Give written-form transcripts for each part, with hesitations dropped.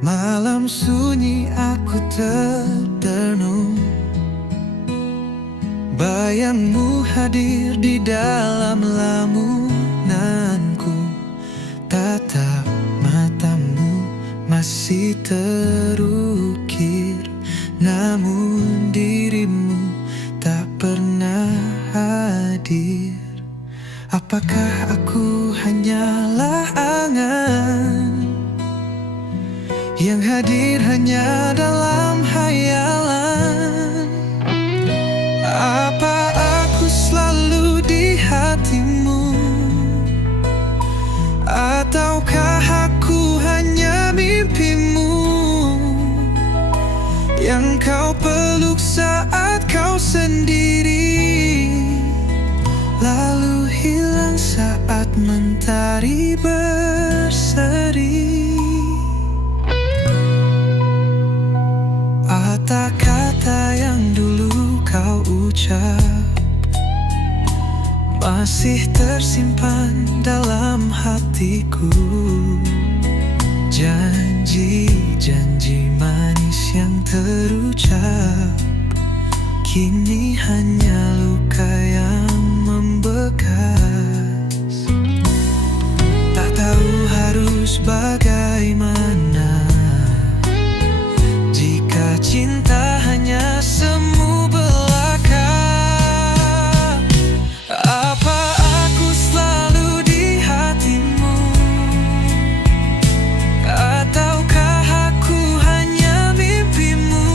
Malam sunyi aku terdenung, bayangmu hadir di dalam lamunanku. Tatap matamu masih terukir, namun dirimu tak pernah hadir. Apakah aku hanyalah angan yang hadir hanya dalam hayalan? Apa aku selalu di hatimu, ataukah aku hanya mimpimu yang kau peluk saat kau sendiri, lalu hilang saat mentari berseri? Kata-kata yang dulu kau ucap masih tersimpan dalam hatiku. Janji-janji manis yang terucap kini hanya luka yang membekas. Tak tahu harus bagaimana jika cinta hanya semu belaka. Apa aku selalu di hatimu, ataukah aku hanya mimpimu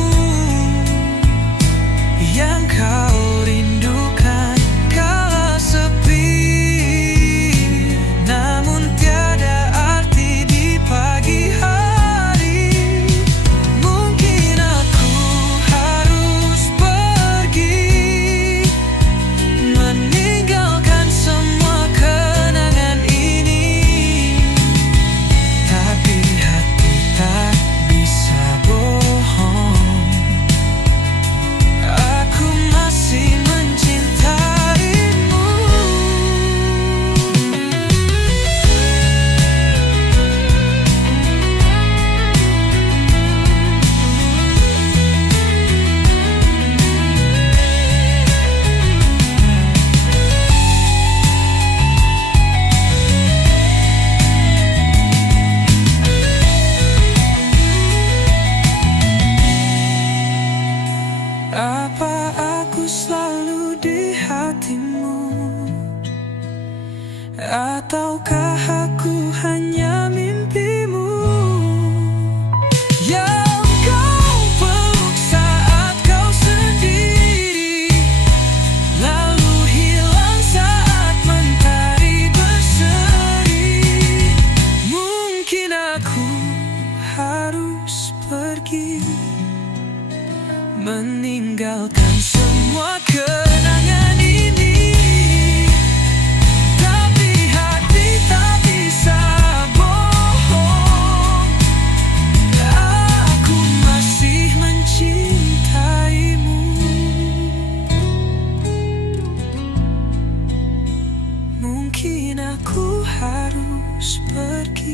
yang kau rindukan kala sepi, namun tiada arti di pagi hari. Mungkin aku harus pergi, meninggalkan semua kenangan ini, tapi hati tak bisa bohong. Aku masih mencintaimu. Apa aku selalu di hatimu, ataukah aku hanya mimpimu yang kau peluk saat kau sendiri, lalu hilang saat mentari berseri? Mungkin aku harus pergi, meninggalkan semua kenangan ini, tapi hati tak bisa bohong. Aku masih mencintaimu. Mungkin aku harus pergi.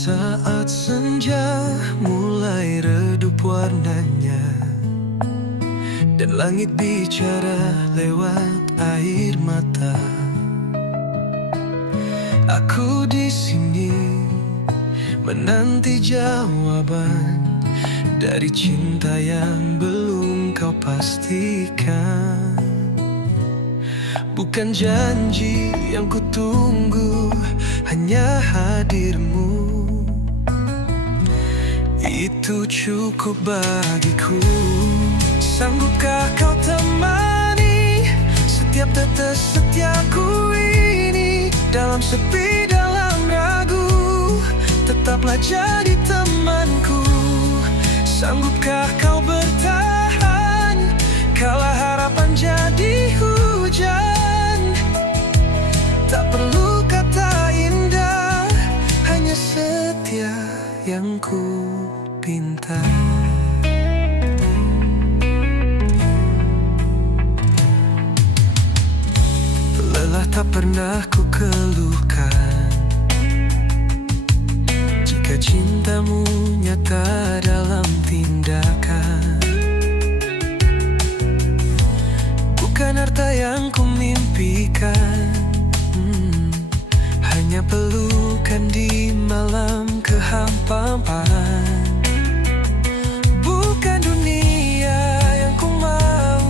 Saat senja mulai redup warnanya dan langit bicara lewat air mata, aku di sini menanti jawaban dari cinta yang belum kau pastikan. Bukan janji yang kutunggu, hanya hadirmu. Itu cukup bagiku. Sanggupkah kau temani setiap tetes setiaku ini? Dalam sepi, dalam ragu, tetaplah jadi temanku. Sanggupkah kau bertahan kala harapan jadi hujan? Tak perlu kata indah, hanya setia yang ku pinta. Lelah tak pernah ku keluhkan jika cintamu nyata dalam tindakan. Bukan harta yang ku mimpikan, hanya pelukan di malam kehampaan. Bukan dunia yang ku mau,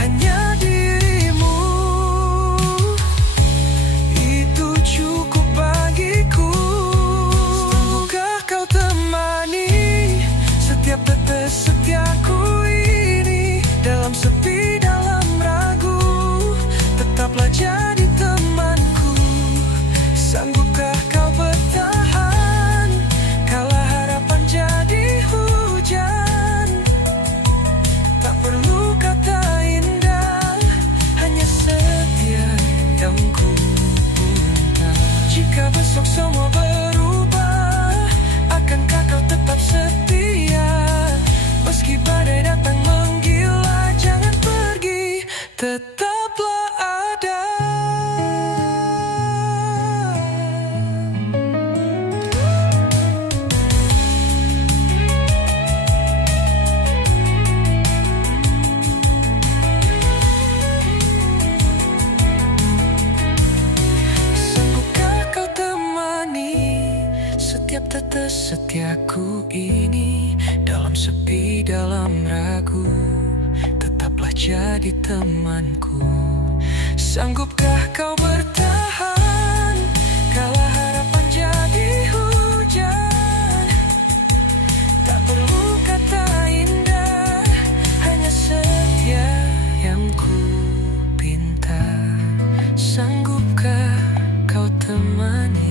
hanya dirimu. Itu cukup bagiku. Sanggupkah kau temani setiap tetes setiaku ini? Dalam sepi, dalam ragu, tetaplah jadi temanku. Sanggupkah kau bertahan kala harapan jadi hujan? Tak perlu kata indah, hanya setia yang ku minta. Jika besok semua berubah, akankah kau tetap setia? Meski badai datang menggila, jangan pergi, tetaplah ada. Setiap tetes setiaku ini, dalam sepi, dalam ragu, tetaplah jadi temanku. Sanggupkah kau bertahan kala harapan jadi hujan? Tak perlu kata indah, hanya setia yang ku pinta. Sanggupkah kau temani?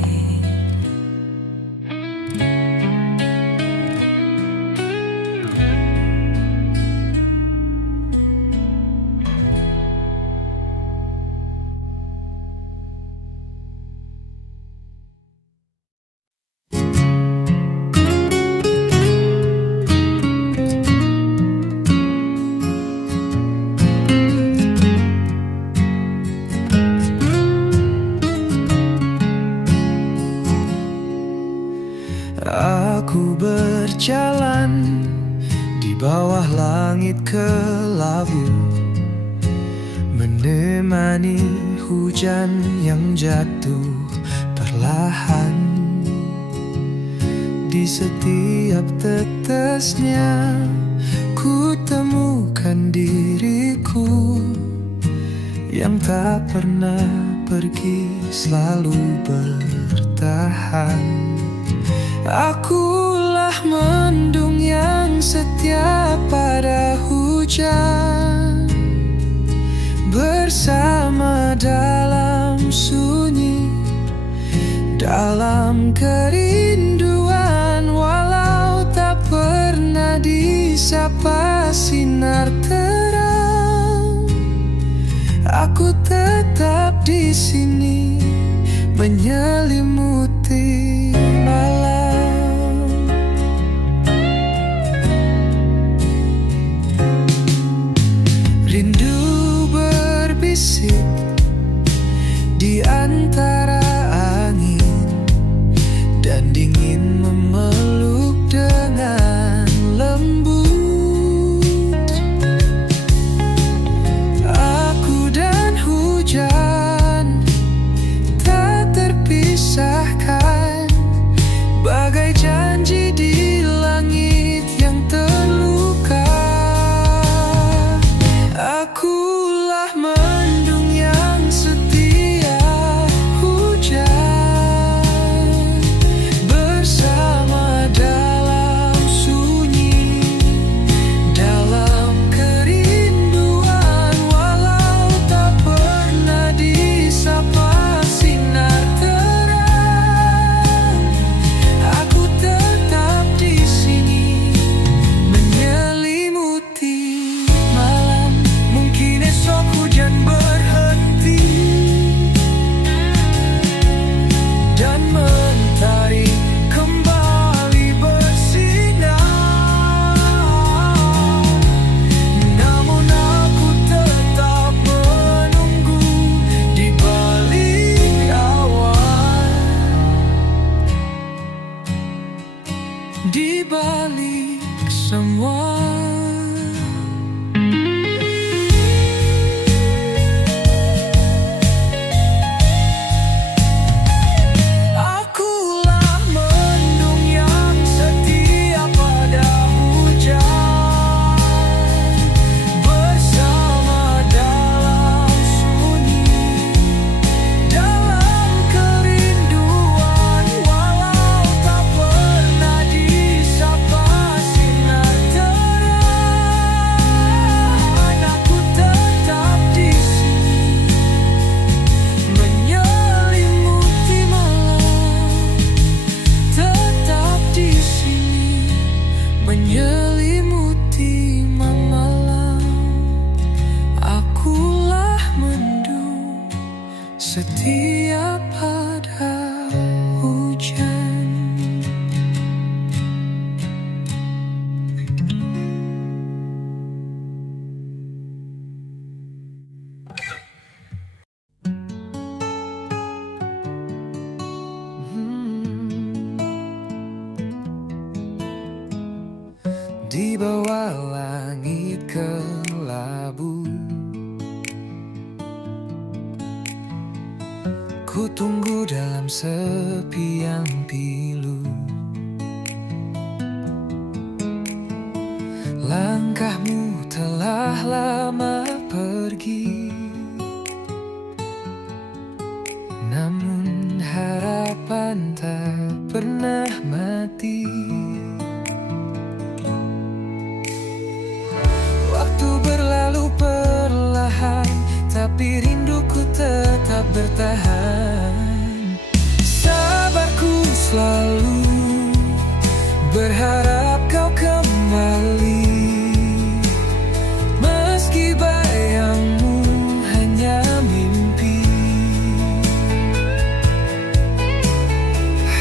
Aku berjalan di bawah langit kelabu, menemani hujan yang jatuh perlahan. Di setiap tetesnya ku temukan diriku yang tak pernah pergi, selalu bertahan. Akulah mendung yang setia pada hujan, bersama dalam sunyi, dalam kerinduan. Walau tak pernah disapa sinar terang, aku tetap di sini menyelimuti malam. Rindu berbisik di antara angin, dan dingin memeluk dengan lembut. Aku dan hujan tak terpisah di balik semua. Akulah mendung yang setia pada hujan, bersama dalam sunyi, dalam kerinduan, walau tak pernah disapa sinar terang. Aku tetap di sini, menyelimuti malam. Tetap di sini, menyelimuti malam. Akulah mendung setia pada hujan. Di bawah langit kelabu, ku tunggu dalam sepi yang pilu. Langkahmu telah lama pergi, namun harapan tak pernah mati. Waktu berlalu perlahan, tapi rinduku tetap bertahan. Sabarku selalu berharap kau kembali, meski bayangmu hanya mimpi.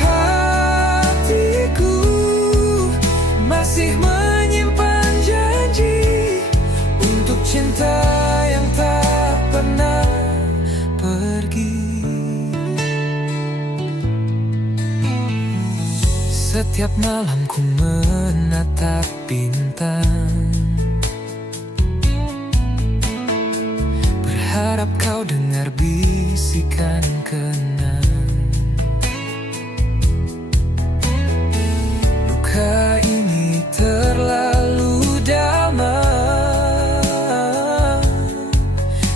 Hatiku masih menyimpan janji untuk cinta yang tak pernah pergi. Setiap malam ku menatap bintang, berharap kau dengar bisikan kenang. Luka ini terlalu dalam,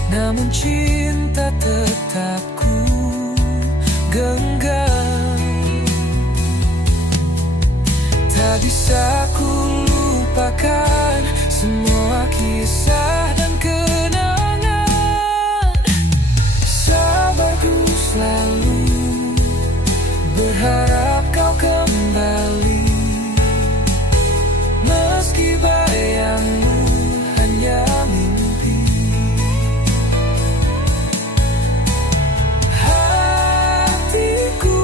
namun cinta tetap ku genggam. Tak bisa ku lupakan semua kisah dan kenangan. Sabarku selalu berharap kau kembali, meski bayangmu hanya mimpi. Hatiku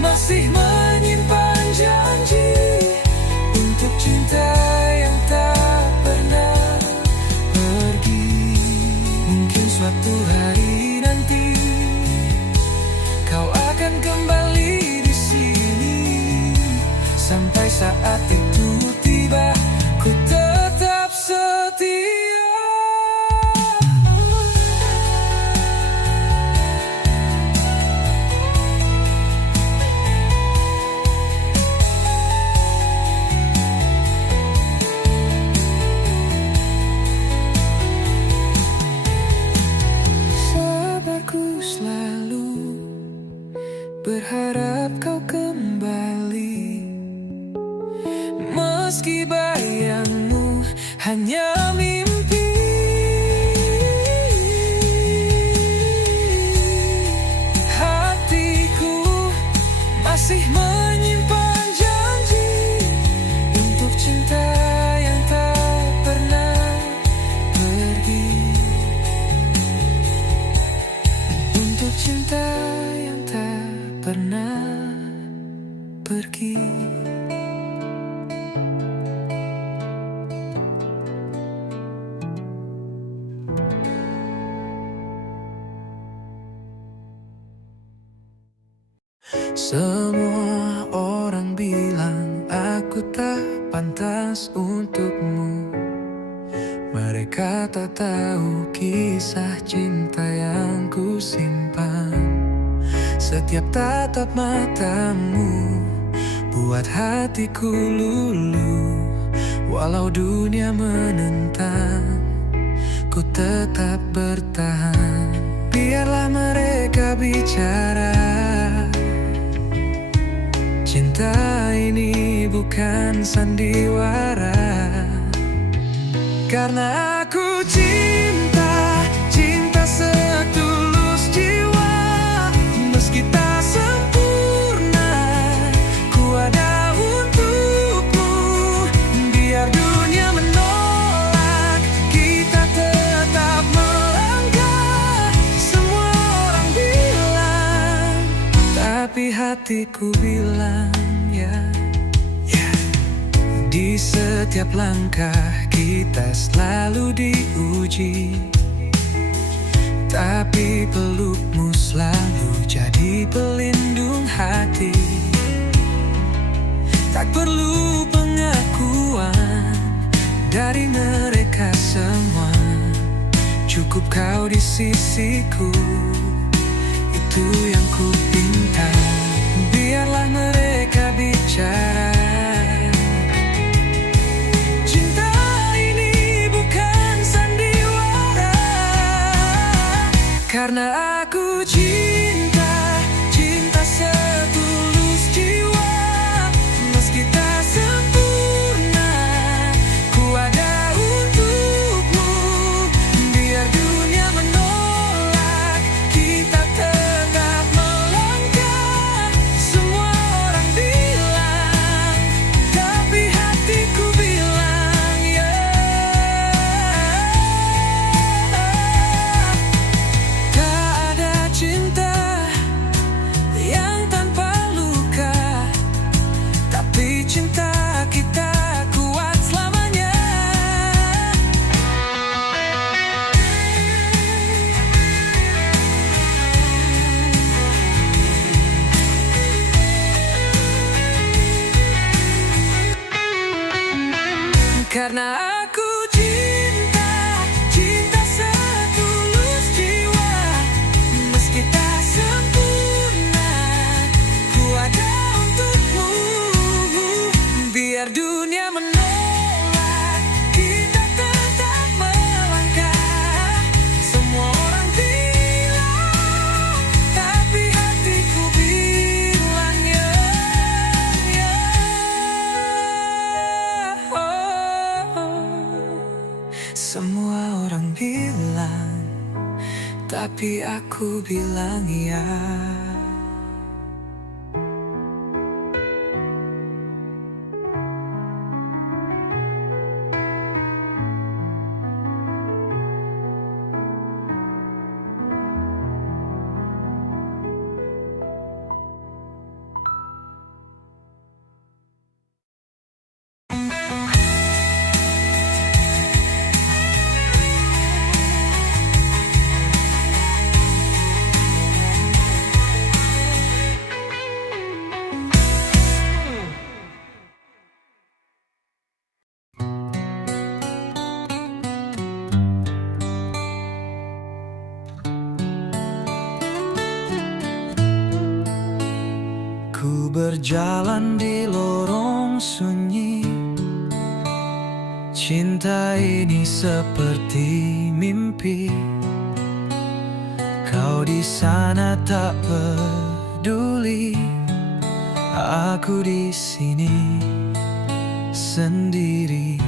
masih menyimpan janji untuk cinta yang tak pernah pergi. Mungkin suatu hari nanti kau akan kembali di sini. Sampai saat itu tiba, ku tetap setia. Sabarku selalu berharap kau kembali, meski bayangmu hanya mimpi. Hatiku masih menyimpan janji untuk cinta yang tak pernah pergi. Untuk cinta yang tak pernah pergi. Semua orang bilang emas untukmu. Mereka tak tahu kisah cinta yang ku simpan. Setiap tatap matamu buat hatiku luluh. Walau dunia menentang, ku tetap bertahan. Biarlah mereka bicara, cinta ini bukan sandiwara. Karena aku cinta, cinta setulus jiwa. Meski tak sempurna, ku ada untukmu. Biar dunia menolak, kita tetap melangkah. Semua orang bilang, tapi hatiku bilang ya. Di setiap langkah kita selalu diuji, tapi pelukmu selalu jadi pelindung hati. Tak perlu pengakuan dari mereka semua, cukup kau di sisiku, itu yang ku pinta. Biarlah mereka bicara, karena aku cinta, cinta setulus jiwa. Meski tak sempurna, ku ada untukmu. Biar dunia menolak, kita tetap melangkah. Semua orang bilang, tapi hatiku bilang ya. Cinta yang tanpa luka, tapi cinta kita kuat selamanya. Karena aku cinta, cinta setulus jiwa. Meski tak sempurna, ku ada untukmu. Biar dunia menolak, kita tetap melangkah. Semua orang bilang, tapi hatiku bilang ya, ya. Semua orang bilang, tapi aku bilang ya. Ku berjalan di lorong sunyi, cinta ini seperti mimpi. Kau di sana tak peduli, aku di sini sendiri.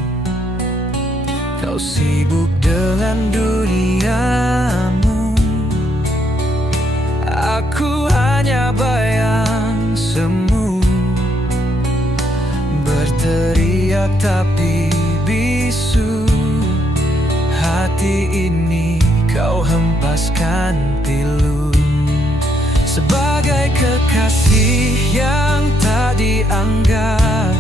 Kau sibuk dengan duniamu, aku hanya bayang semu. Berteriak tapi bisu, hati ini kau hempaskan pilu. Sebagai kekasih yang tak dianggap,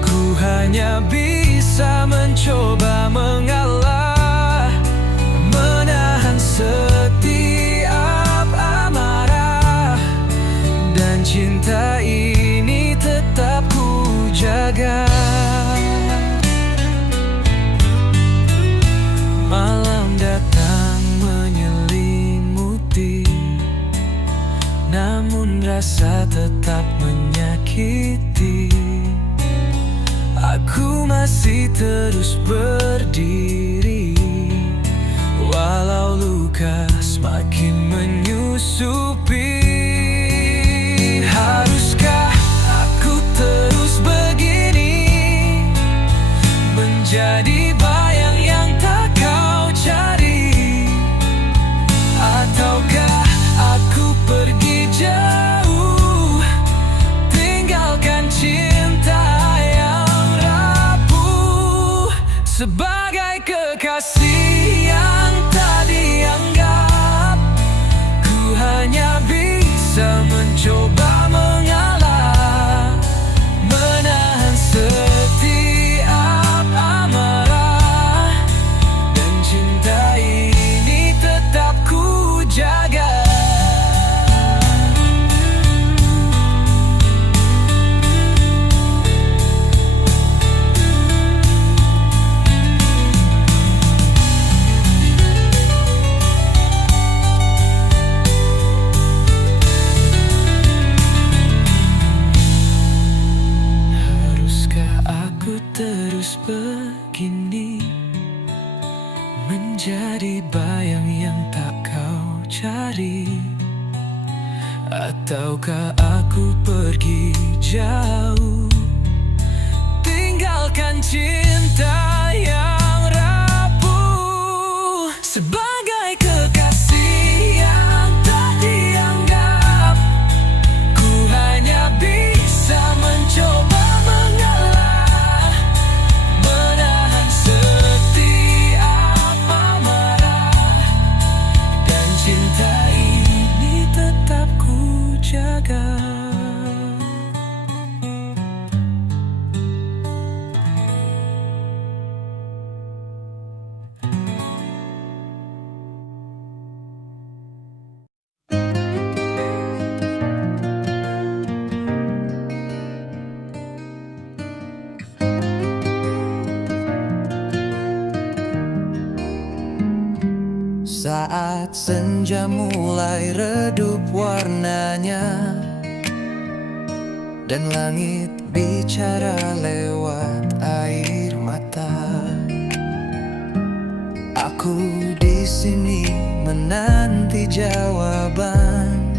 ku hanya bisa mencoba mengalah, menahan setiap amarah, dan cinta ini tetap ku jaga. rasa tetap menyakiti, aku masih terus berdiri. Walau luka semakin menyusupi. Haruskah aku terus begini, menjadi bayang yang tak kau cari? Ataukah aku pergi jauh, tinggalkan cinta yang rapuh? Sebagai kekasih yang tak dianggap, ku hanya bisa mencoba mengalah, menahan setiap amarah, dan cinta ini tetap ku jaga. Terus begini, menjadi bayang yang tak kau cari? Ataukah aku pergi jauh, tinggalkan cinta yang rapuh? Sebagai kekasih yang tak dianggap, ku hanya bisa mencoba mengalah, menahan setiap amarah, dan cinta ini tetap ku jaga. Saat senja mulai redup warnanya, dan langit bicara lewat air mata, aku di sini menanti jawaban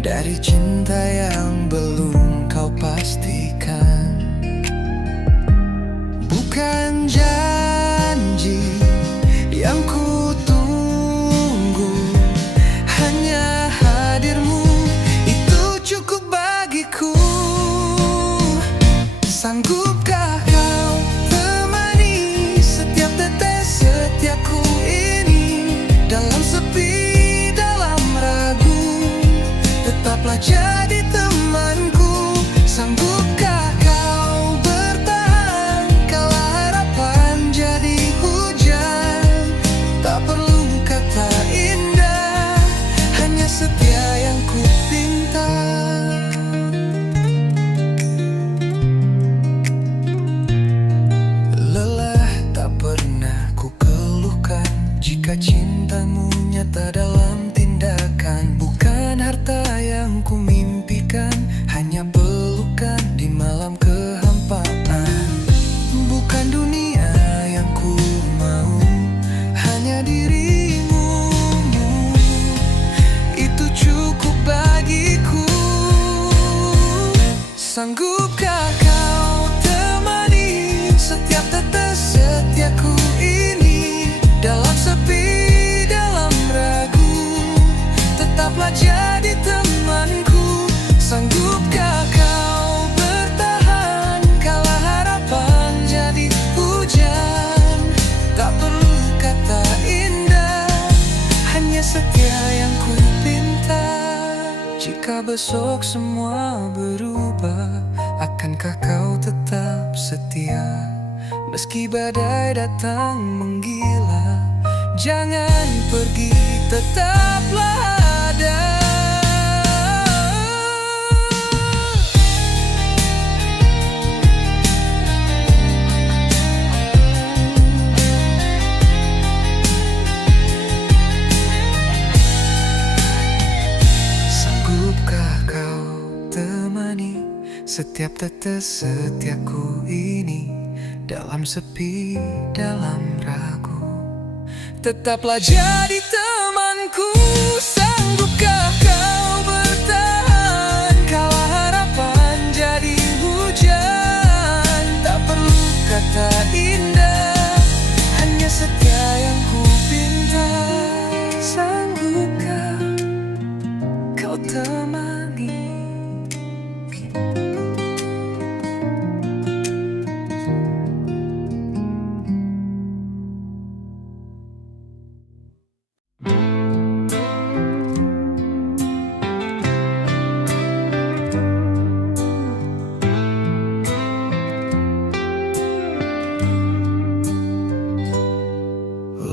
dari cinta yang belum kau pastikan. Bukan janji yang ku tunggu, hanya hadirmu itu cukup bagiku. Sanggupkah kau temani setiap tetes setiaku ini? Dalam sepi, dalam ragu, tetaplah jadi temanku. Sanggupkah kau bertahan kala harapan jadi hujan? Tak perlu kata indah, hanya setia yang ku pinta. Lelah tak pernah ku keluhkan jika cintamu nyata dalam tindakan. Bukan harta yang ku mimpikan, hanya pelukan di malam kehampaan. Bukan dunia yang ku mau, hanya dirimu, itu cukup bagiku. Sanggupkah kau temani setiap tetes setiaku ini? Dalam sepi, dalam ragu, tetaplah jadi temanku. Sanggupkah kau bertahan kala harapan jadi hujan? Tak perlu kata indah, hanya setia yang ku pinta. Jika besok semua berubah, akankah kau tetap setia? Meski badai datang menggila, jangan pergi, tetaplah ada. temani setiap tetes setiaku ini. Dalam sepi, dalam ragu, tetaplah jadi temanku. Sanggupkah kau bertahan kala harapan jadi hujan? Tak perlu kata indah, hanya setia yang ku pinta. Sanggupkah kau temani?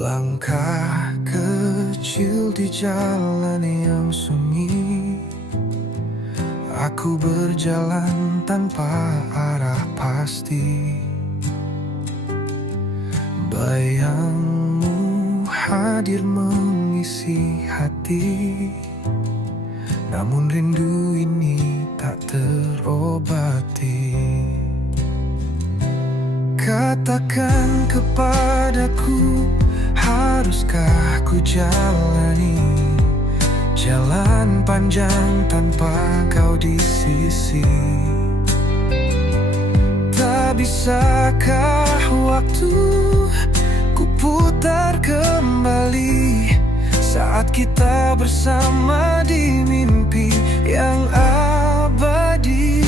Langkah kecil di jalan yang sunyi, aku berjalan tanpa arah pasti. Bayangmu hadir mengisi hati, namun rindu ini tak terobati. Katakan kepadaku, haruskah ku jalani jalan panjang tanpa kau di sisi? Tak bisakah waktu ku putar kembali saat kita bersama di mimpi yang abadi?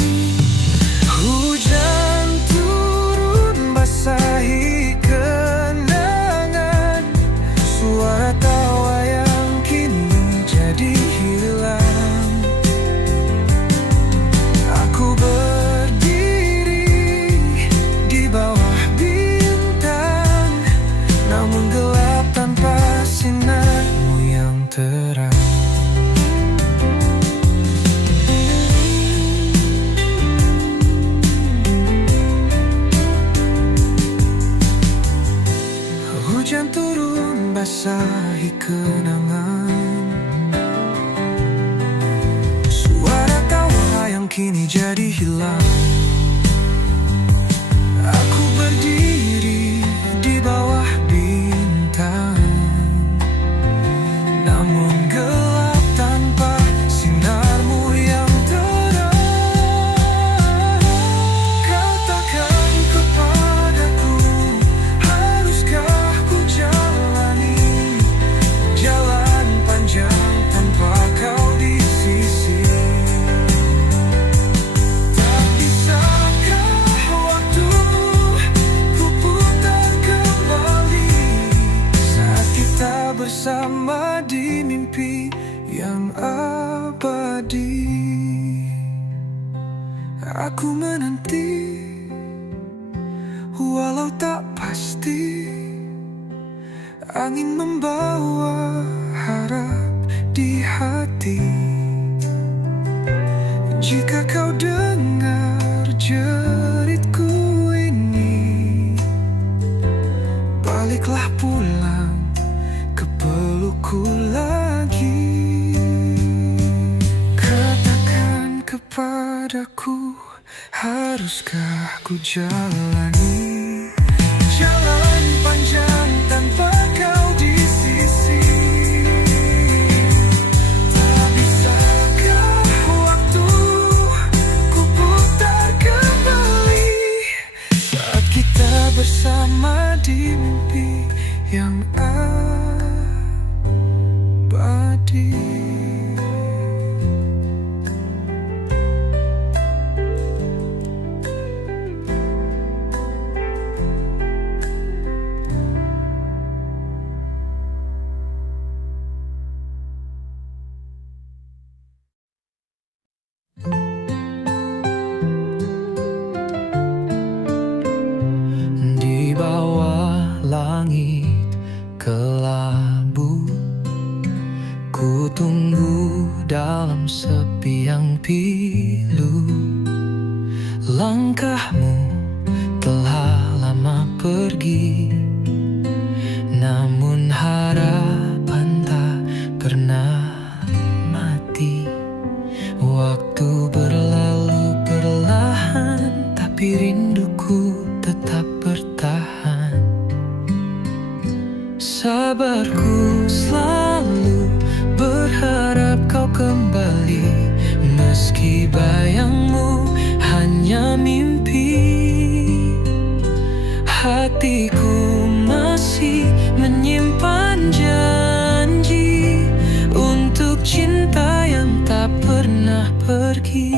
Hujan turun basahi kenangan, suara tawa yang kini jadi hilang. Aku berdiri di bawah bintang, namun gelap tanpa sinarmu yang terang. Hujan turun basahi kenangan, suara tawa yang kini jadi hilang. Aku berdiri di bawah bintang, namun gelap tanpa sinarmu yang terang. Katakan kepadaku, haruskah ku jalani jalan panjang tanpa kau di sisi? Tak bisakah waktu ku putar kembali saat kita bersama di mimpi yang abadi? Aku menanti walau tak pasti, angin membawa harap di hati. Jika kau dengar jeritku ini, baliklah pulang ke pelukku lagi. Katakan kepadaku, haruskah ku jalani jalan panjang tanpa kau di sisi? Tak bisakah waktu ku putar kembali saat kita bersama di mimpi yang abadi? Di bawah langit kelabu, ku tunggu dalam sepi yang pilu. Langkahmu telah lama pergi, namun harapan tak pernah mati. Waktu berlalu tapi rinduku tetap bertahan. Sabarku selalu berharap kau kembali, meski bayangmu hanya mimpi. Hatiku masih menyimpan janji untuk cinta yang tak pernah pergi.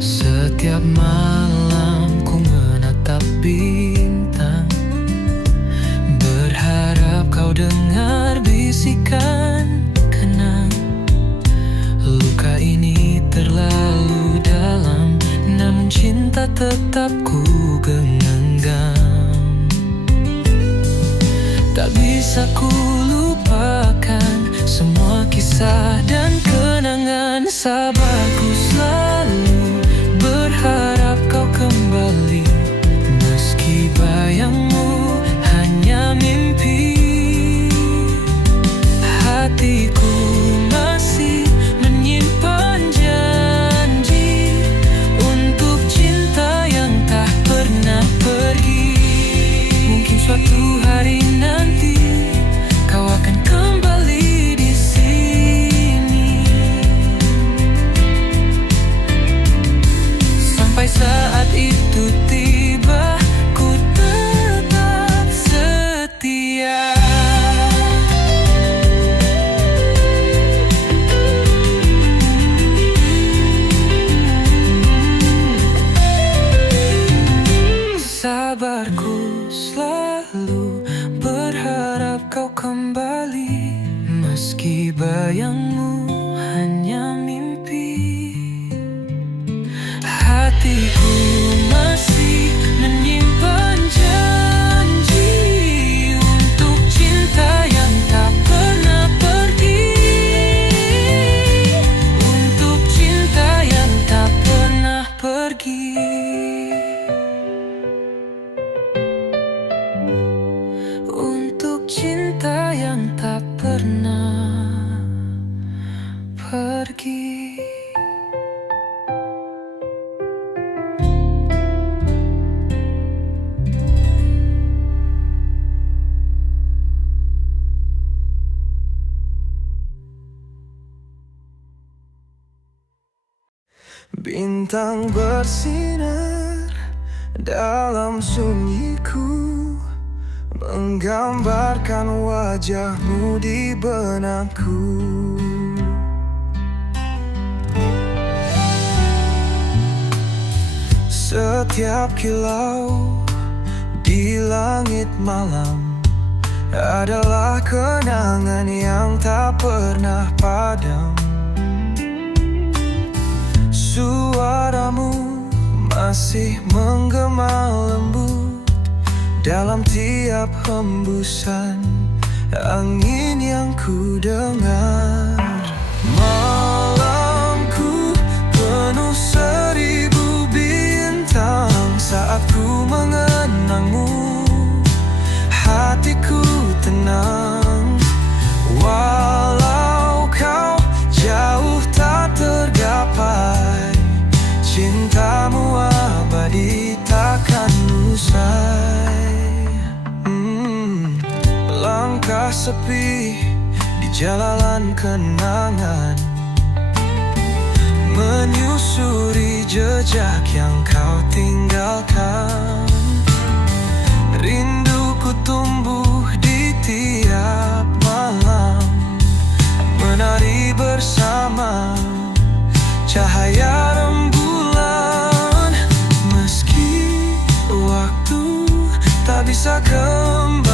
Setiap malam ku menatap bintang, berharap kau dengar bisikan kenang. Luka ini terlalu dalam, namun cinta tetap ku genggam. Tak bisa ku lupakan semua kisah dan kenangan. Sabarku selalu berharap kau kembali, meski bayangmu hanya mimpi. Hatiku masih menyimpan janji untuk cinta yang tak pernah pergi. Mungkin suatu hari nanti kau akan kembali di sini. Sampai saat itu tiba, ku tetap setia. Sabarku selalu berharap kau kembali, meski bayangmu hanya mimpi. Hatiku masih menyimpan janji untuk cinta yang tak pernah pergi, untuk cinta yang tak pernah pergi. Untuk cinta yang tak pernah pergi. Bintang bersinar dalam sunyiku, menggambarkan wajahmu di benakku. Setiap kilau di langit malam adalah kenangan yang tak pernah padam. Suaramu masih menggema lembut dalam tiap hembusan angin yang ku dengar. Malamku penuh 1000 bintang saat ku mengenangmu. Hatiku tenang walau kau jauh tak tergapai. Cintamu abadi takkan usai. Langkah sepi di jalanan kenangan, menyusuri jejak yang kau tinggalkan. Rinduku tumbuh di tiap malam, menari bersama cahaya rembulan. Meski waktu tak bisa kembali,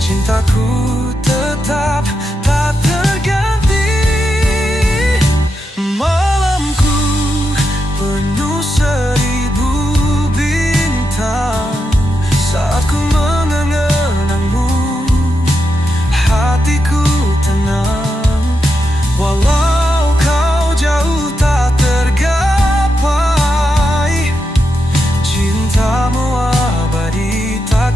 cintaku tetap tak terganti. Malamku penuh 1000 bintang saat ku mengenangmu. Hatiku tenang walau kau jauh tak tergapai. Cintamu abadi tak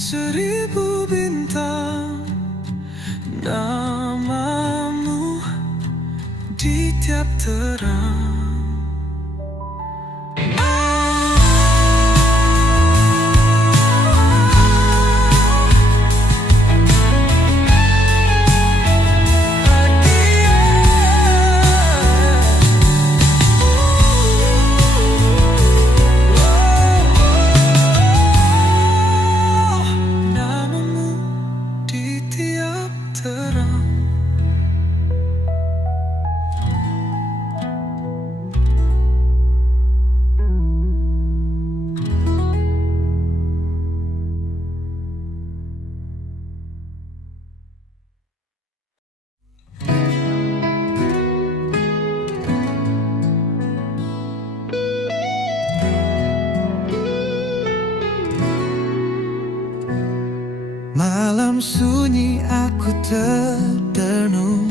seribu bintang, namamu di tiap terang. Malam sunyi aku terdenung,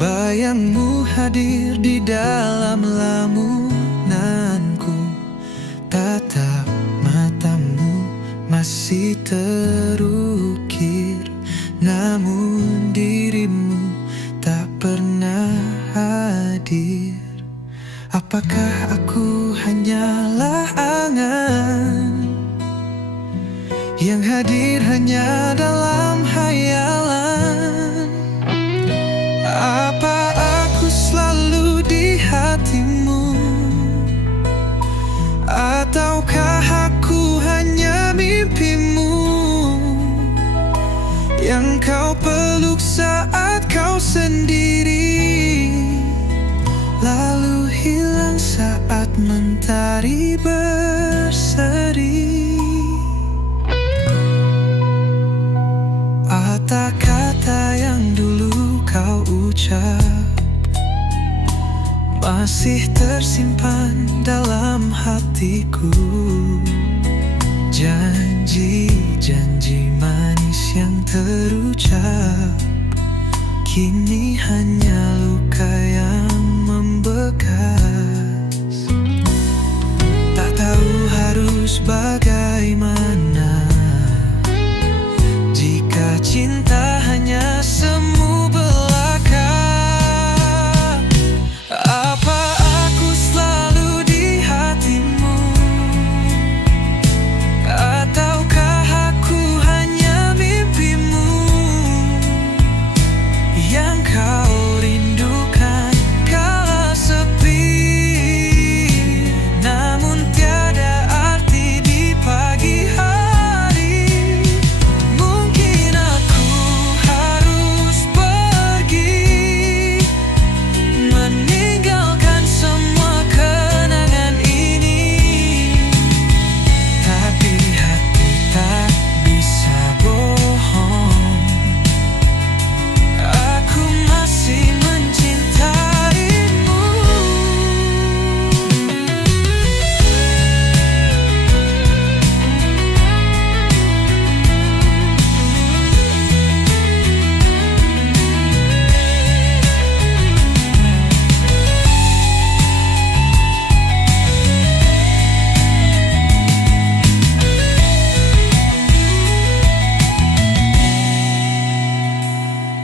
bayangmu hadir di dalam lamunanku. Tatap matamu masih terukir, namun dirimu tak pernah hadir. Apakah aku hanyalah angan yang hadir hanya dalam hayalan? Apa aku selalu di hatimu, ataukah aku hanya mimpimu yang kau peluk saat kau sendiri, lalu hilang saat mentari berseri? Kata-kata yang dulu kau ucap masih tersimpan dalam hatiku. Janji-janji manis yang terucap kini hanya luka yang membekas. Tak tahu harus bagaimana jika cinta hanya semu belaka. Apa aku selalu di hatimu, ataukah aku hanya mimpimu yang kau rindukan kala sepi, namun tiada arti di pagi hari.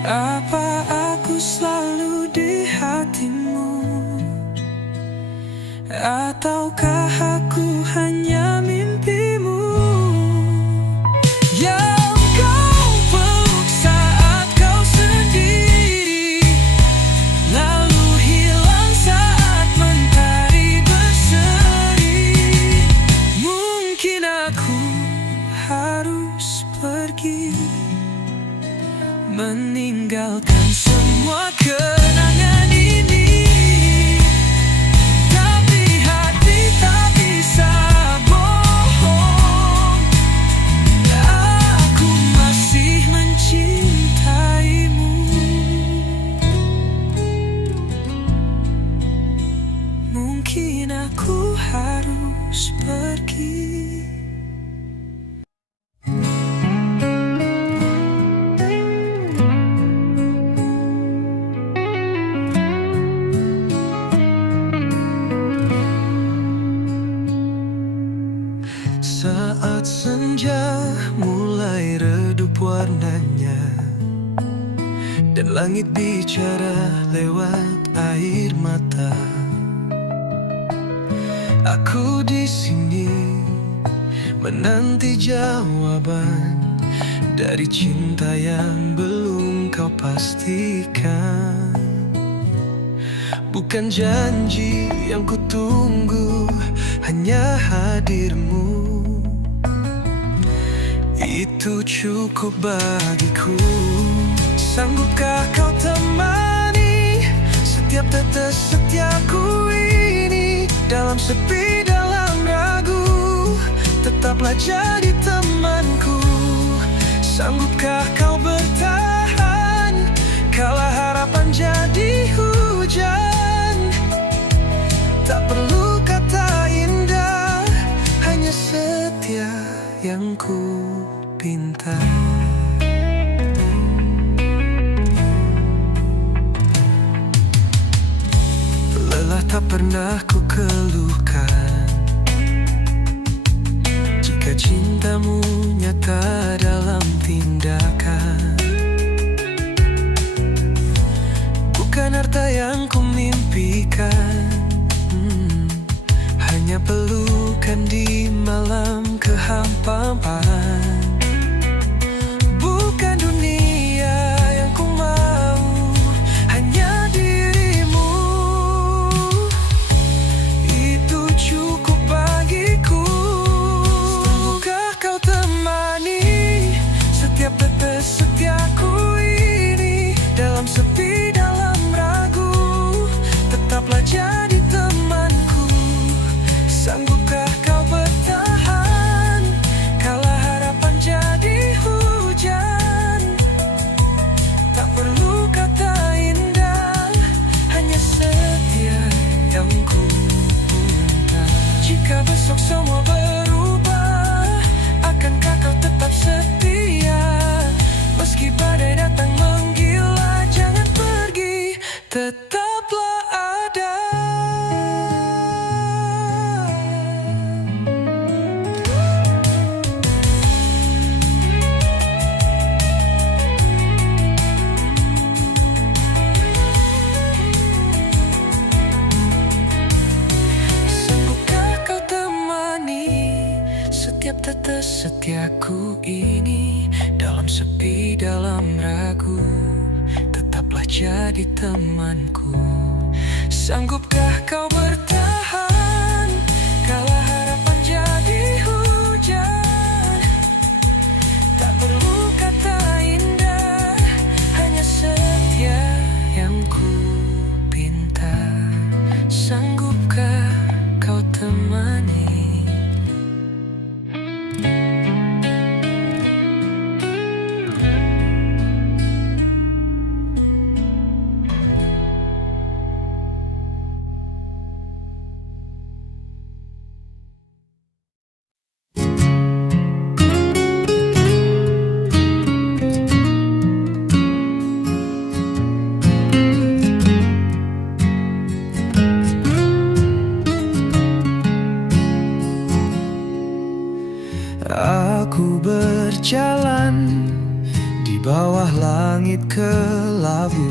Apa aku selalu di hatimu, ataukah aku hanya mimpimu yang kau peluk saat kau sendiri, lalu hilang saat mentari berseri? Mungkin aku harus pergi, meninggalkan semua kenangan ini, tapi hati tak bisa bohong. Aku masih mencintaimu. Mungkin aku harus pergi. Langit bicara lewat air mata. Aku di sini menanti jawaban dari cinta yang belum kau pastikan. Bukan janji yang kutunggu, hanya hadirmu. Itu cukup bagiku. Sanggupkah kau temani setiap tetes setiaku ini? Dalam sepi, dalam ragu, tetaplah jadi temanku. Sanggupkah kau bertahan kala harapan jadi hujan? Tak perlu kata indah, hanya setia yang ku pinta. Lelah tak pernah ku keluhkan jika cintamu nyata dalam tindakan. Bukan harta yang ku mimpikan, hanya pelukan di malam kehampaan. Bukan dunia yang ku mau, hanya dirimu. Itu cukup bagiku. Sanggupkah kau temani setiap tetes setiaku ini? Dalam sepi, dalam ragu, tetaplah jadi temanku. Sanggupkah kau bertahan kala harapan jadi hujan? Tak perlu kata indah, hanya setia yang ku minta. Jika besok semua berubah, akankah kau tetap setia? Meski badai datang menggila, jangan pergi, tetaplah ada. Setiap tetes setiaku ini, dalam sepi, dalam ragu, tetaplah jadi temanku. Sanggupkah kau bertahan kala harapan jadi hujan? Tak perlu kata indah, hanya setia yang ku pinta. Sanggupkah kau temani? Aku berjalan di bawah langit kelabu,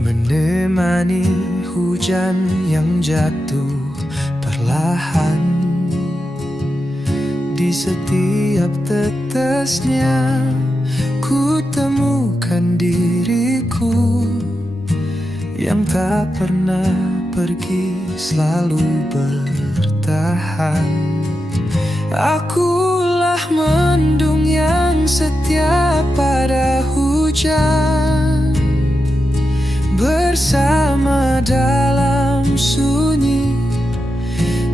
menemani hujan yang jatuh perlahan. Di setiap tetesnya ku temukan diriku yang tak pernah pergi, selalu bertahan. Akulah mendung yang setia pada hujan, bersama dalam sunyi,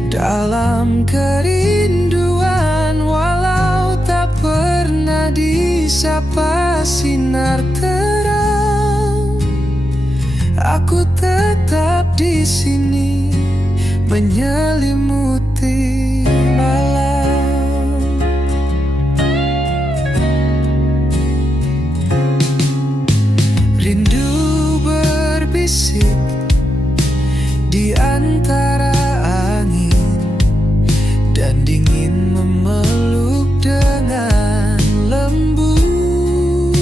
dalam kerinduan. Walau tak pernah disapa sinar terang, aku tetap di sini menyelimuti malam. Rindu berbisik di antara angin, dan dingin memeluk dengan lembut.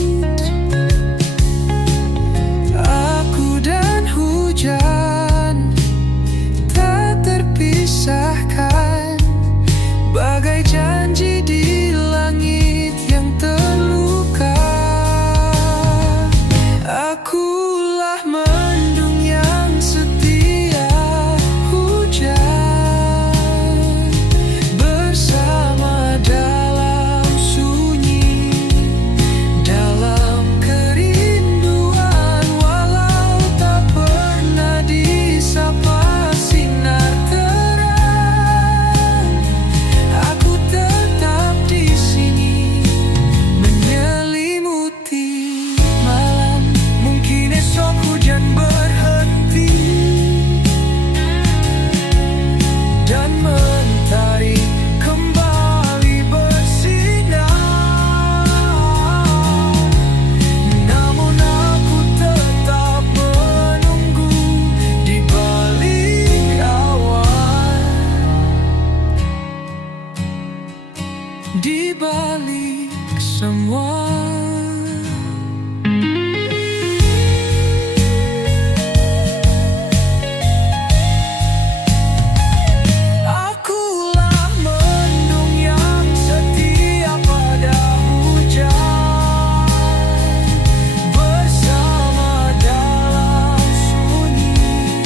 di balik semua. Akulah mendung yang setia pada hujan, bersama dalam sunyi,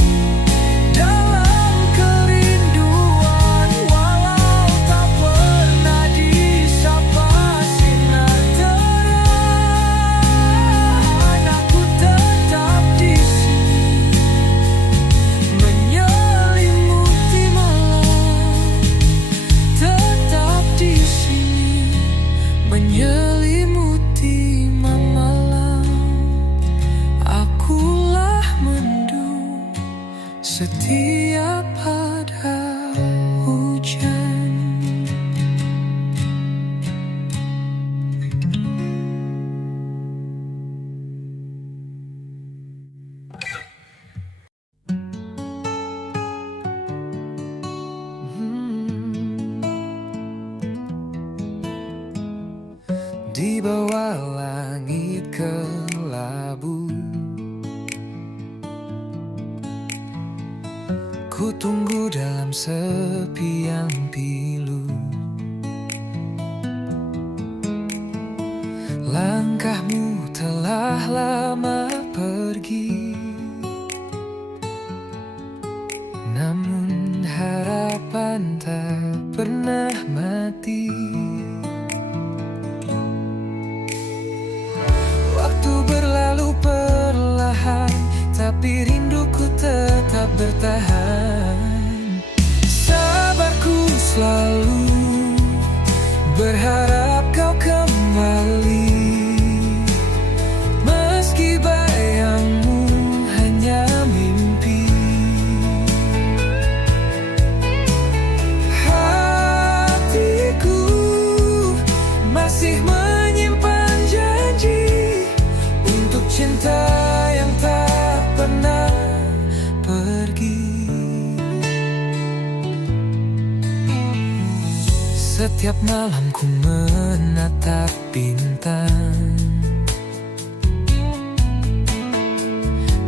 dalam kerinduan, walau tak pernah disapa sinar terang. Aku tetap di sini, menyelimuti malam. Tetap di sini, menyelimuti malam. Akulah mendung setia pada hujan. Di bawah langit kelabu, ku tunggu dalam sepi yang pilu. Langkahmu telah lama pergi, namun harapan tak pernah mati. Waktu berlalu perlahan, tapi rinduku tetap bertahan. Sabarku selalu berharap kau kembali, meski bayangmu hanya mimpi. Hatiku masih menyimpan janji untuk cinta yang tak pernah pergi. Setiap malam ku menatap bintang,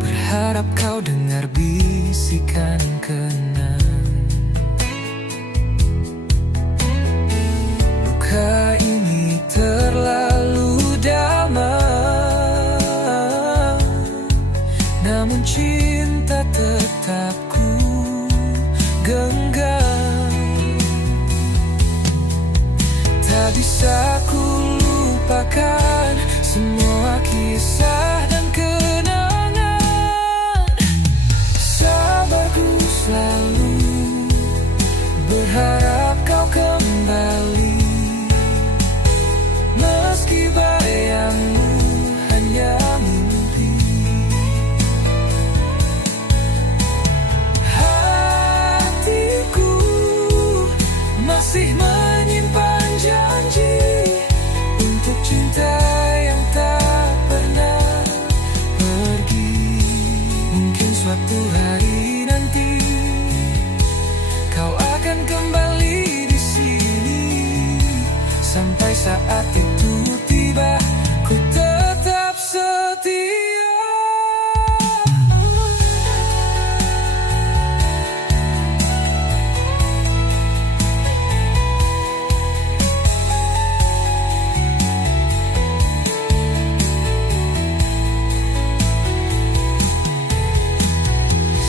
berharap kau dengar bisikan kenang. Luka ini terlalu dalam, namun cinta tetap ku genggam. Tak bisa ku lupakan semua kisah dan kenangan. Sabarku selalu berharap kau kembali, meski bayangmu hanya mimpi. Hatiku masih menyimpan janji untuk cinta yang tak pernah pergi. Mungkin suatu hari nanti kau akan kembali di sini. Sampai saat itu tiba, ku tetap setia.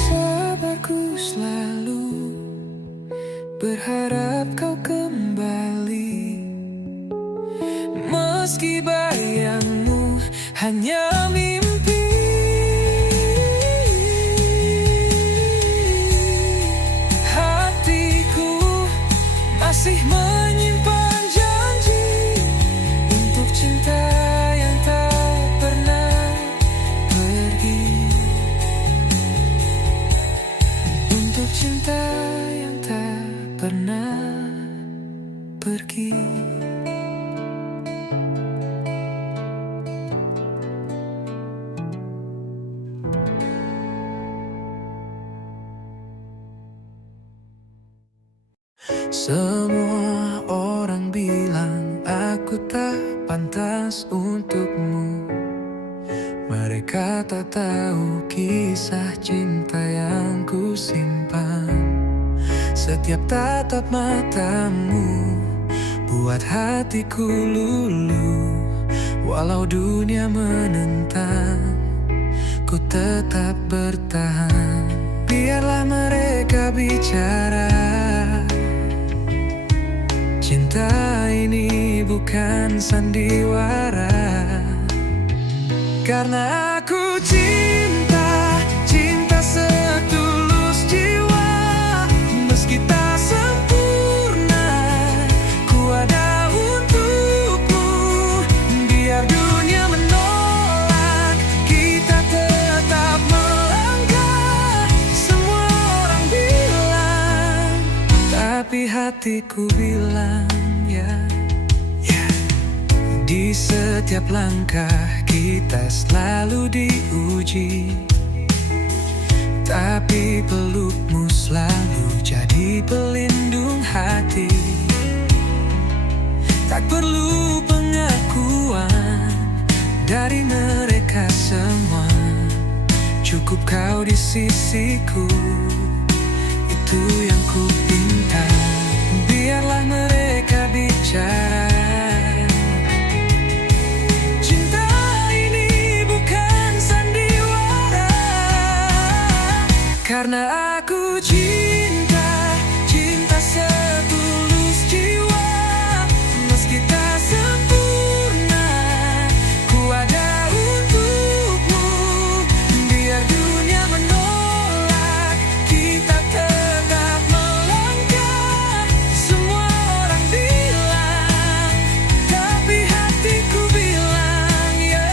Sabarku selalu berharap kau kembali, meski bayangmu hanya mimpi. Hatiku masih menyimpan janji untuk cinta yang tak pernah pergi. Untuk cinta yang tak pernah pergi. Semua orang bilang bilang aku tak pantas untukmu. Mereka tak tahu kisah cinta yang ku simpan. Setiap tatap matamu buat hatiku luluh. Walau dunia menentang, ku tetap bertahan. Biarlah mereka bicara, cinta ini bukan sandiwara. Karena aku cinta, cinta setulus jiwa. Meski tak sempurna, ku ada untukmu. Biar dunia menolak, kita tetap melangkah. Semua orang bilang, tapi hatiku bilang ya. Di setiap langkah kita selalu diuji, tapi pelukmu selalu jadi pelindung hati. Tak perlu pengakuan dari mereka semua, cukup kau di sisiku, itu yang ku pinta. Biarlah mereka bicara, karena aku cinta, cinta setulus jiwa. Meski tak sempurna, ku ada untukmu. Biar dunia menolak, kita tetap melangkah. Semua orang bilang, tapi hatiku bilang ya.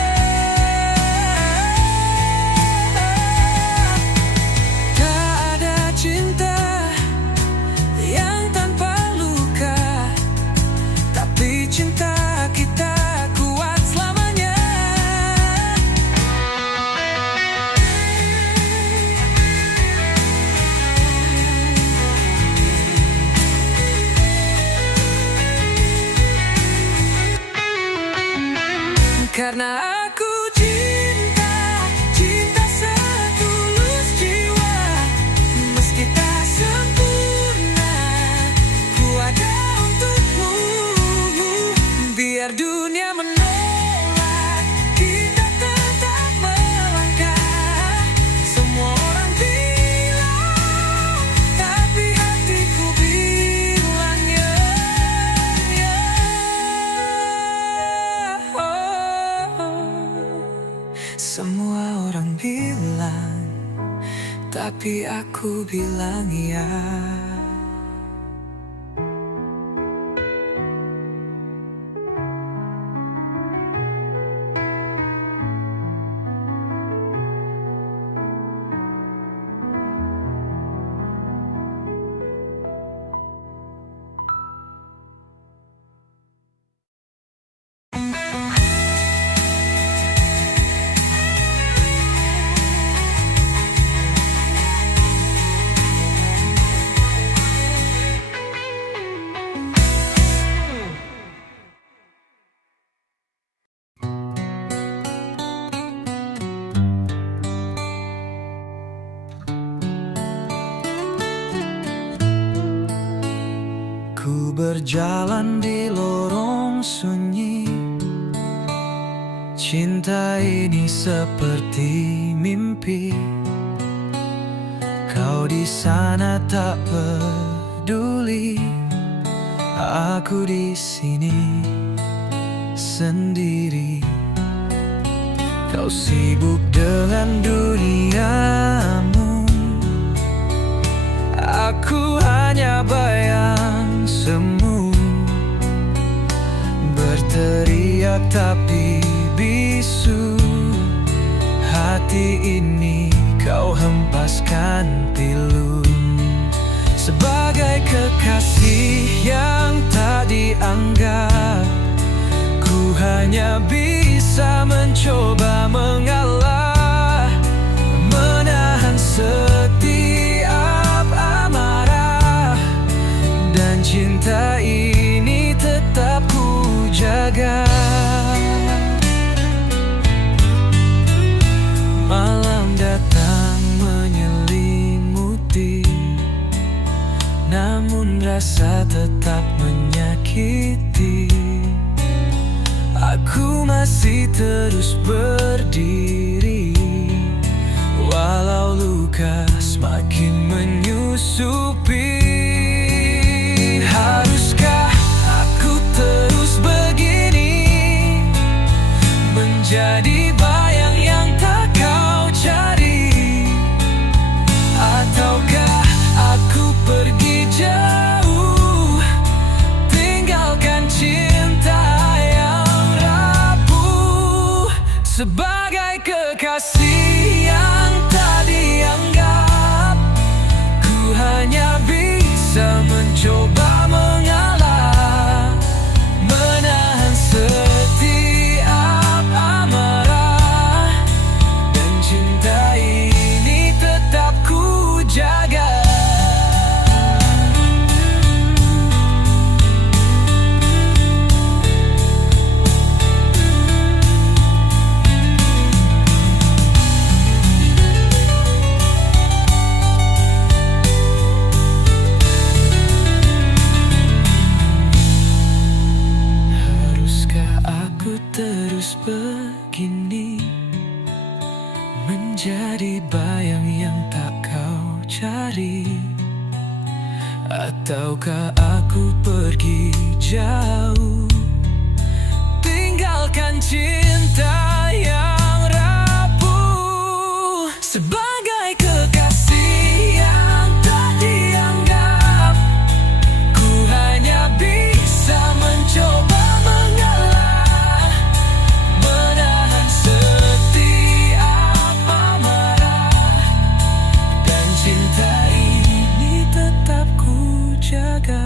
Cinta yang tanpa luka, tapi cinta kita kuat selamanya. Karena aku cinta, cinta setulus jiwa. Meski tak sempurna, ku ada untukmu. Biar dunia menolak, kita tetap melangkah. Semua orang bilang, tapi hatiku bilang ya. Semua orang bilang, tapi aku bilang ya. Ku berjalan di lorong sunyi, cinta ini seperti mimpi. Kau di sana tak peduli, aku di sini sendiri. Kau sibuk dengan duniamu, aku hanya bayang semu. Berteriak tapi bisu, hati ini kau hempaskan pilu. Sebagai kekasih yang tak dianggap, ku hanya bisa mencoba mengalah, menahan setiap amarah. Dan cinta ini tetap jaga. Malam datang menyelimuti, namun rasa tetap menyakiti. Aku masih terus berdiri, walau luka semakin menyusupi. Haruskah aku terus begini, menjadi bayang yang tak kau cari? Ataukah aku pergi jauh, tinggalkan cinta yang rapuh, sebagai kekasih yang tak dianggap? Ku hanya bisa mencoba mengalah, menahan setiap amarah, dan cinta ini tetap ku jaga. Terus begini, menjadi bayang yang tak kau cari? Ataukah aku pergi jauh, tinggalkan cinta yang rapuh, sebagai kekasih yang tak dianggap? Ku hanya bisa mencoba jaga.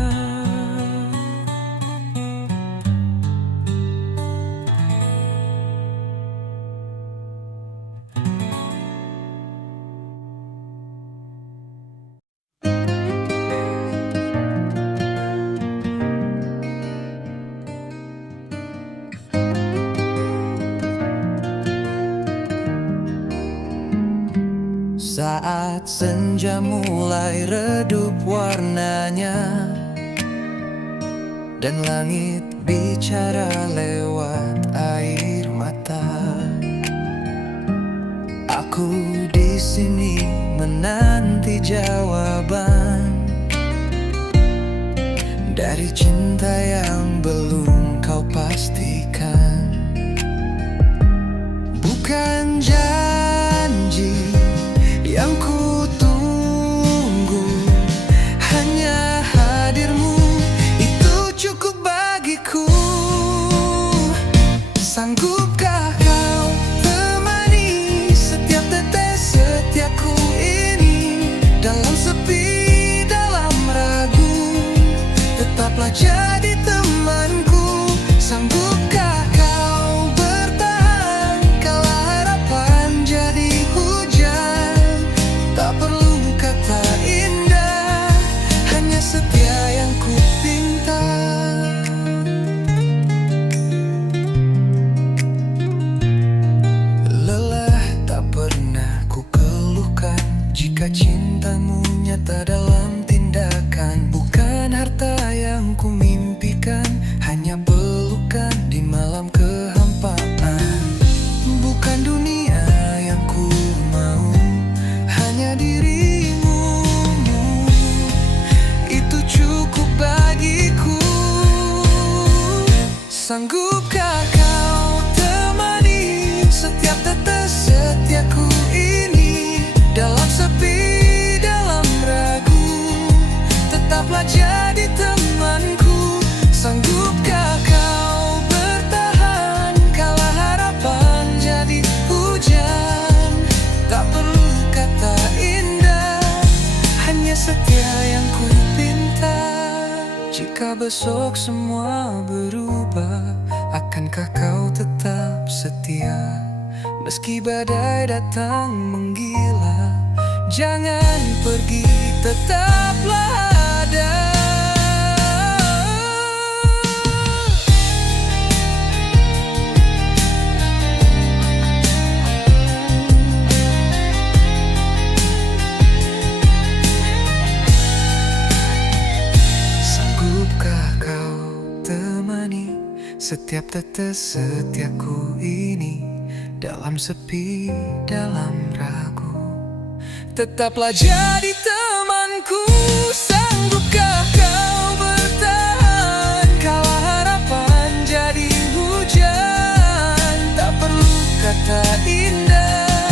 Saat senja mulai redup warnanya, dan langit bicara lewat air mata, aku di sini menanti jawaban dari cinta yang belum kau pastikan. Bukan janji yang ku tunggu, hanya hadirmu itu cukup bagiku. Sanggupkah kau temani setiap tetes setiapku ini? Dalam sepi, dalam ragu, tetaplah jadi temanku. Sanggupkah kau bertahan kala harapan jadi hujan? Tak perlu kata indah, hanya setia yang ku pinta. Lelah tak pernah ku keluhkan jika cintamu nyata dalam tindakan. Bukan harta yang ku mimpikan, hanya pelukan di malam kehampaan. Bukan dunia yang ku mau, hanya dirimu, itu cukup bagiku. Sanggupkah kau temani setiap tetes setiaku ini? Dalam sepi, dalam ragu, tetaplah jadi temanku. Sanggupkah kau bertahan kala harapan jadi hujan? Tak perlu kata indah, hanya setia yang ku pinta. Jika besok semua berubah, akankah kau tetap setia? Meski badai datang menggila, jangan pergi, tetaplah ada. Setiap tetes setiaku ini, dalam sepi, dalam ragu, tetaplah jadi temanku. Sanggupkah kau bertahan kala harapan jadi hujan? Tak perlu kata indah,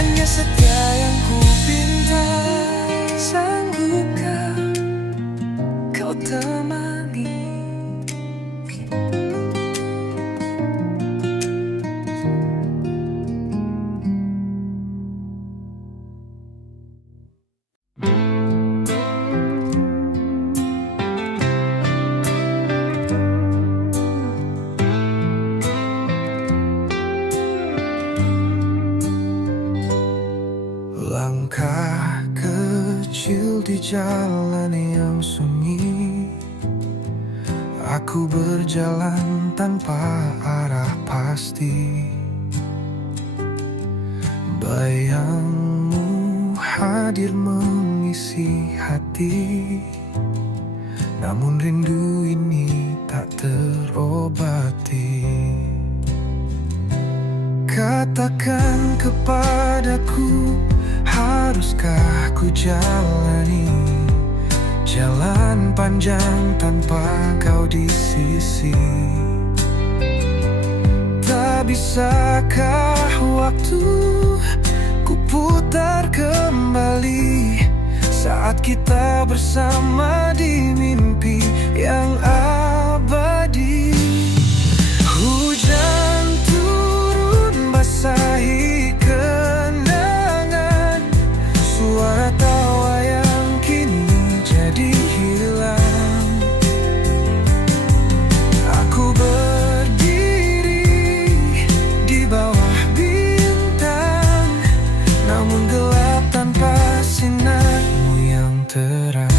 hanya setia yang ku pinta. Sanggupkah kau temani? Langkah kecil di jalan yang sunyi, aku berjalan tanpa arah pasti. Bayangmu hadir mengisi hati, namun rindu ini tak terobati. Katakan kepadaku, haruskah ku jalani jalan panjang tanpa kau di sisi? Tak bisakah waktu ku putar kembali saat kita bersama di mimpi yang abadi? Hujan turun basahi kenangan, suara tawa yang kini jadi hilang. Aku berdiri di bawah bintang, namun gelap tanpa sinarmu yang terang.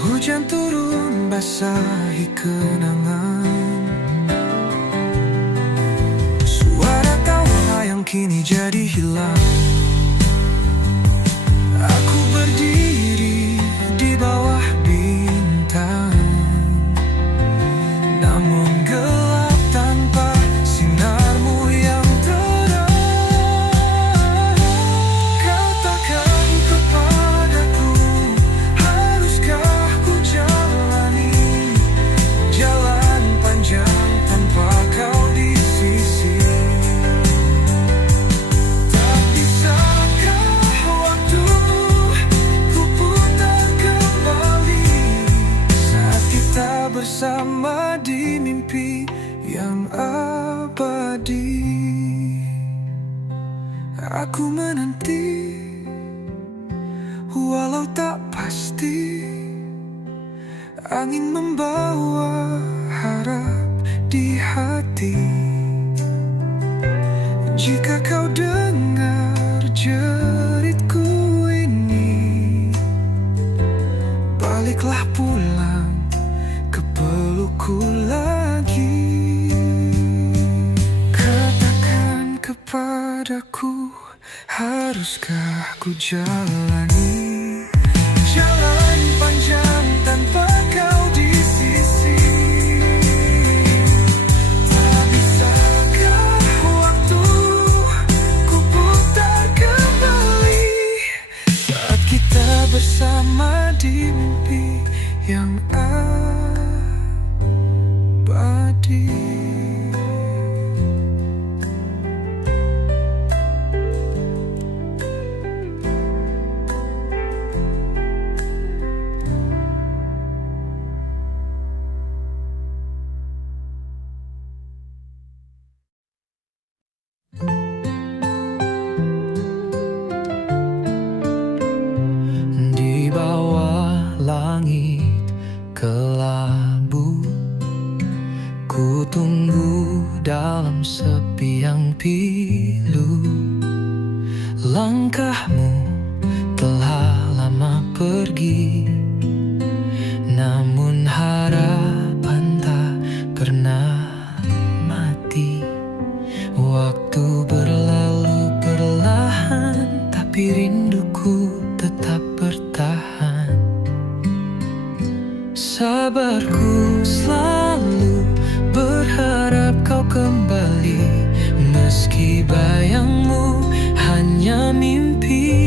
Hujan turun basahi kenangan, suara tawa yang kini jadi hilang. Aku berdiri di bawah bintang, namun gelap tanpa sinarmu yang terang. Katakan kepadaku, haruskah ku jalani jalan panjang tanpa kau di sisi? Tak bisakah waktu ku putar kembali saat kita bersama di mimpi yang abadi? Aku menanti walau tak pasti, angin membawa harap di hati. Jika kau dengar jeritku ini, baliklah pulang ke pelukku lagi. Katakan kepadaku, haruskah ku jalani jalan panjang tanpa kau di sisi? Tak bisakah waktu ku putar kembali saat kita bersama di mimpi yang abadi? Di bawah langit kelabu, ku tunggu dalam sepi yang pilu. Langkahmu telah lama pergi, namun harapan tak pernah mati. Waktu berlalu tapi rinduku tetap bertahan. Sabarku selalu berharap kau kembali, meski bayangmu hanya mimpi.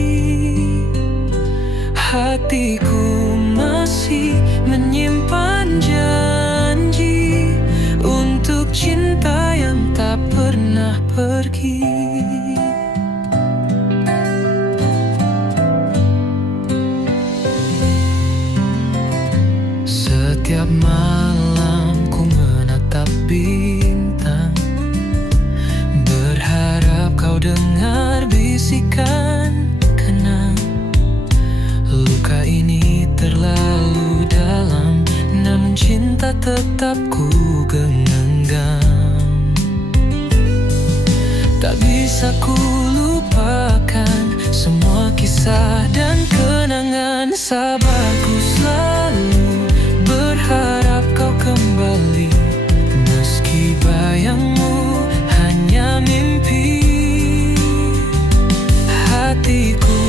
Hatiku masih menyimpan janji untuk cinta yang tak pernah pergi. Setiap malam ku menatap bintang, berharap kau dengar bisikan kenang. Luka ini terlalu dalam, namun cinta tetap ku genggam. Tak bisa ku lupakan semua kisah dan kenangan. Sabarku selalu berharap kau kembali, meski bayangmu hanya mimpi. Hatiku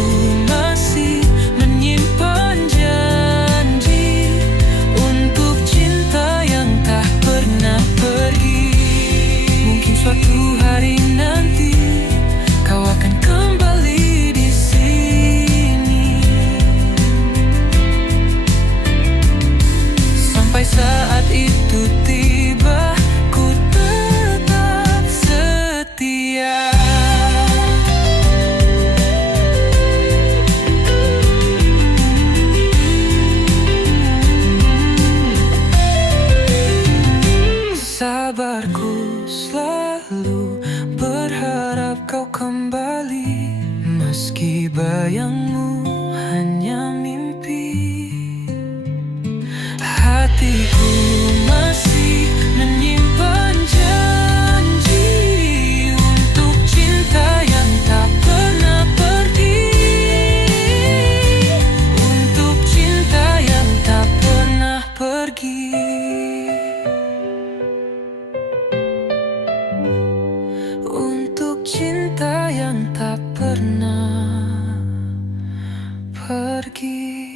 masih menyimpan janji untuk cinta yang tak pernah pergi. Mungkin suatu hari nanti kau akan kembali di sini. Sampai saat itu tiba, ku tetap setia. Sabarku selalu berharap kau kembali, meski bayangmu hanya mimpi. Hatiku masih menyimpan janji untuk cinta yang tak pernah pergi, untuk cinta yang tak pernah pergi. Untuk cinta yang tak pernah pergi.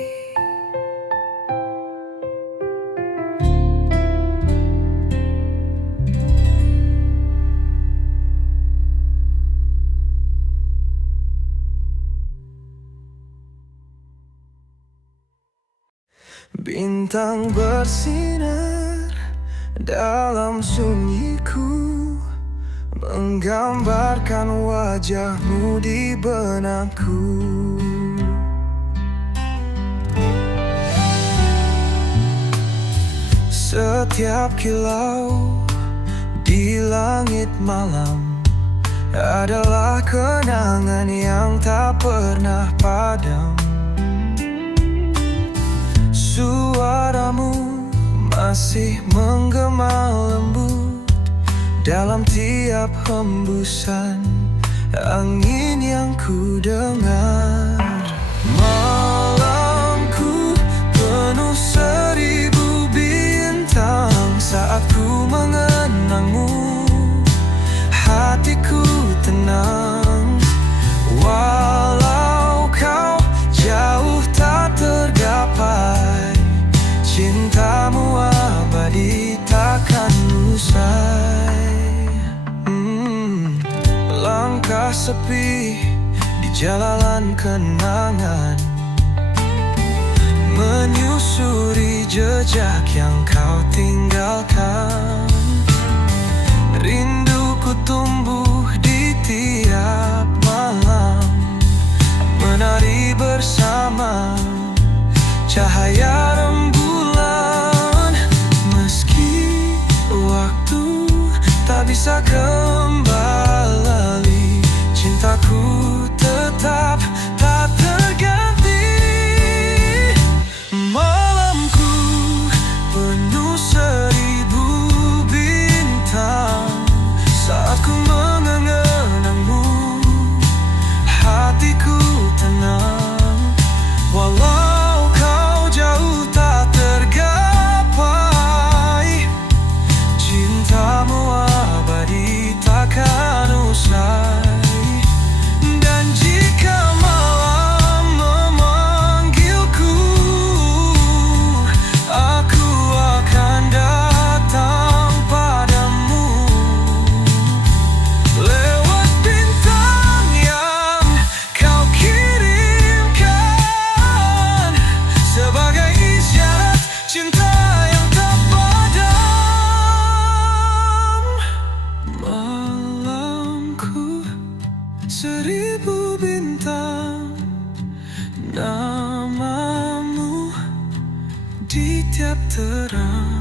Bintang bersinar dalam sunyiku, menggambarkan wajahmu di benakku. Setiap kilau di langit malam adalah kenangan yang tak pernah padam. Suaramu masih menggema lembut dalam tiap hembusan angin yang ku dengar. Malamku penuh seribu bintang saat ku mengenangmu. Hatiku tenang walau kau jauh tak tergapai. Cintamu abadi takkan usai. Langkah sepi di jalanan kenangan, menyusuri jejak yang kau tinggalkan. Rinduku tumbuh di tiap malam, menari bersama cahaya rembulan. Meski waktu tak bisa kembali, cintaku tetap tak terganti. Malamku penuh seribu bintang saat ku mengenangmu. Hatiku tenang walau kau jauh tak tergapai. Cintamu abadi tak seribu bintang, namamu di tiap terang.